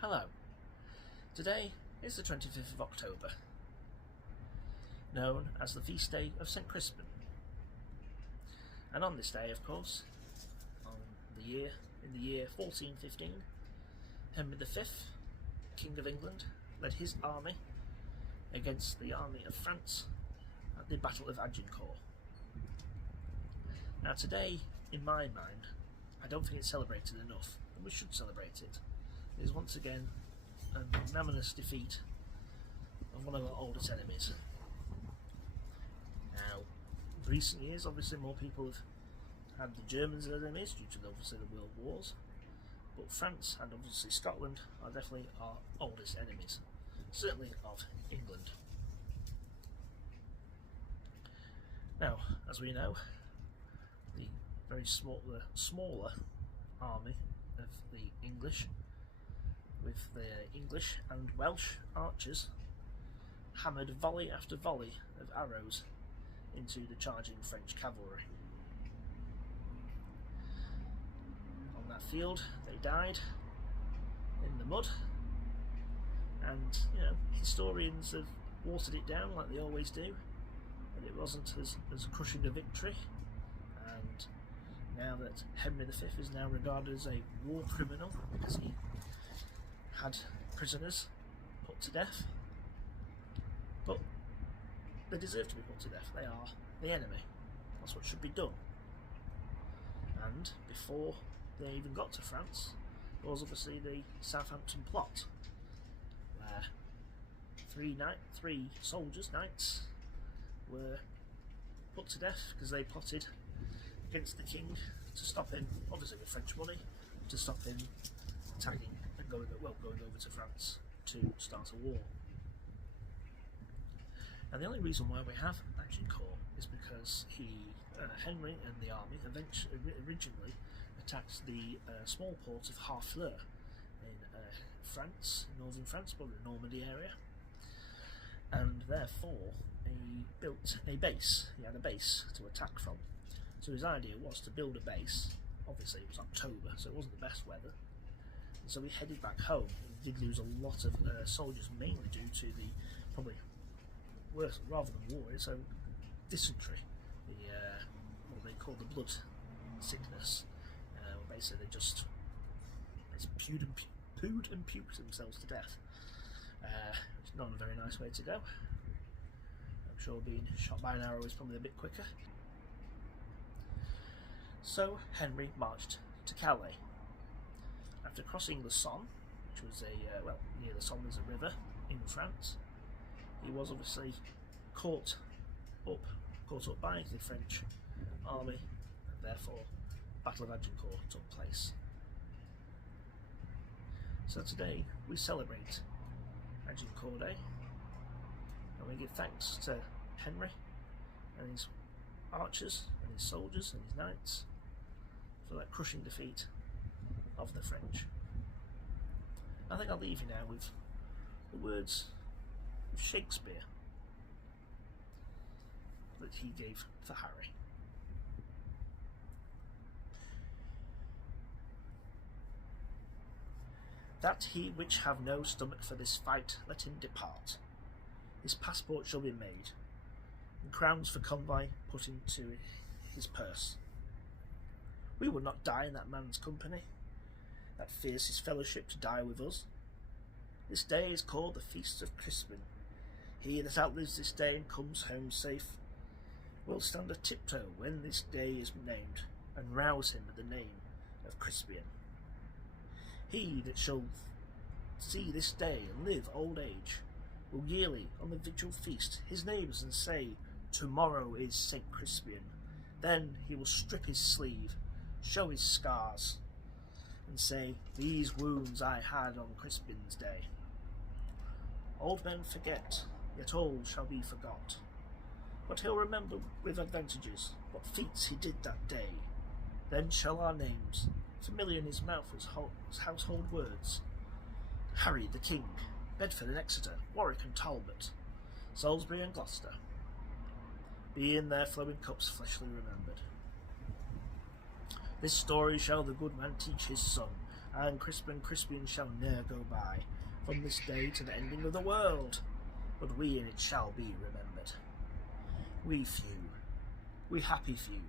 Hello. Today is the 25th of October, known as the feast day of St. Crispin. And on this day, of course, in the year 1415, Henry V, King of England, led his army against the army of France at the Battle of Agincourt. Now today, in my mind, I don't think it's celebrated enough, and we should celebrate it. It is once again a magnanimous defeat of one of our oldest enemies. Now, in recent years, obviously more people have had the Germans as enemies due to obviously the World Wars, but France and obviously Scotland are definitely our oldest enemies, certainly of England. Now, as we know, the smaller army of the English, with their English and Welsh archers, hammered volley after volley of arrows into the charging French cavalry. On that field they died in the mud, and historians have watered it down like they always do, and it wasn't as crushing a victory. And now that Henry V is now regarded as a war criminal because he had prisoners put to death, but they deserve to be put to death. They are the enemy. That's what should be done. And before they even got to France, there was obviously the Southampton plot, where three knights were put to death because they plotted against the king to stop him, obviously with French money, to stop him attacking and going over to France to start a war. And the only reason why we have Agincourt is because Henry and the army originally attacked the small port of Harfleur in France, northern France, probably the Normandy area, and therefore he built a base. He had a base to attack from. So his idea was to build a base. Obviously it was October, so it wasn't the best weather. And so we headed back home. We did lose a lot of soldiers, mainly due to the, probably worse, rather than war, it's dysentery. What they call the blood sickness. Basically they just pooed and puked themselves to death. It's not a very nice way to go. I'm sure being shot by an arrow is probably a bit quicker. So Henry marched to Calais. After crossing the Somme, which was near the Somme is a river in France, he was obviously caught up by the French army, and therefore the Battle of Agincourt took place. So today we celebrate Agincourt Day, and we give thanks to Henry and his archers and his soldiers and his knights for that crushing defeat of the French. I think I'll leave you now with the words of Shakespeare that he gave for Harry. That he which have no stomach for this fight, let him depart. His passport shall be made, and crowns for convoy put into his purse. We would not die in that man's company, that fears his fellowship to die with us. This day is called the Feast of Crispin. He that outlives this day and comes home safe will stand a tiptoe when this day is named, and rouse him with the name of Crispian. He that shall see this day and live old age will yearly on the victual feast his neighbours and say, tomorrow is St. Crispian. Then he will strip his sleeve, show his scars, and say, these wounds I had on Crispin's day. Old men forget, yet all shall be forgot. But he'll remember with advantages what feats he did that day. Then shall our names, familiar in his mouth as household words, Harry the King, Bedford and Exeter, Warwick and Talbot, Salisbury and Gloucester, be in their flowing cups fleshly remembered. This story shall the good man teach his son, and Crispian shall ne'er go by, from this day to the ending of the world, but we in it shall be remembered. We few, we happy few,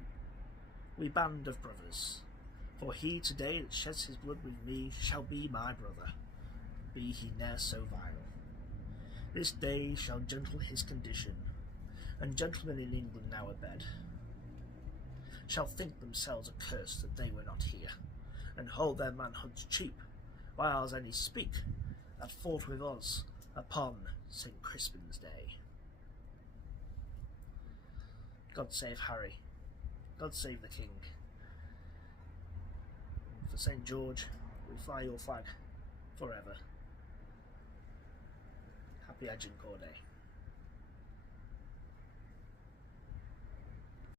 we band of brothers, for he today that sheds his blood with me shall be my brother, be he ne'er so vile. This day shall gentle his condition, and gentlemen in England now abed shall think themselves accursed that they were not here, and hold their manhoods cheap, whiles any speak that fought with us upon St. Crispin's Day. God save Harry, God save the King. For St. George, we fly your flag forever. Happy Agincourt Day.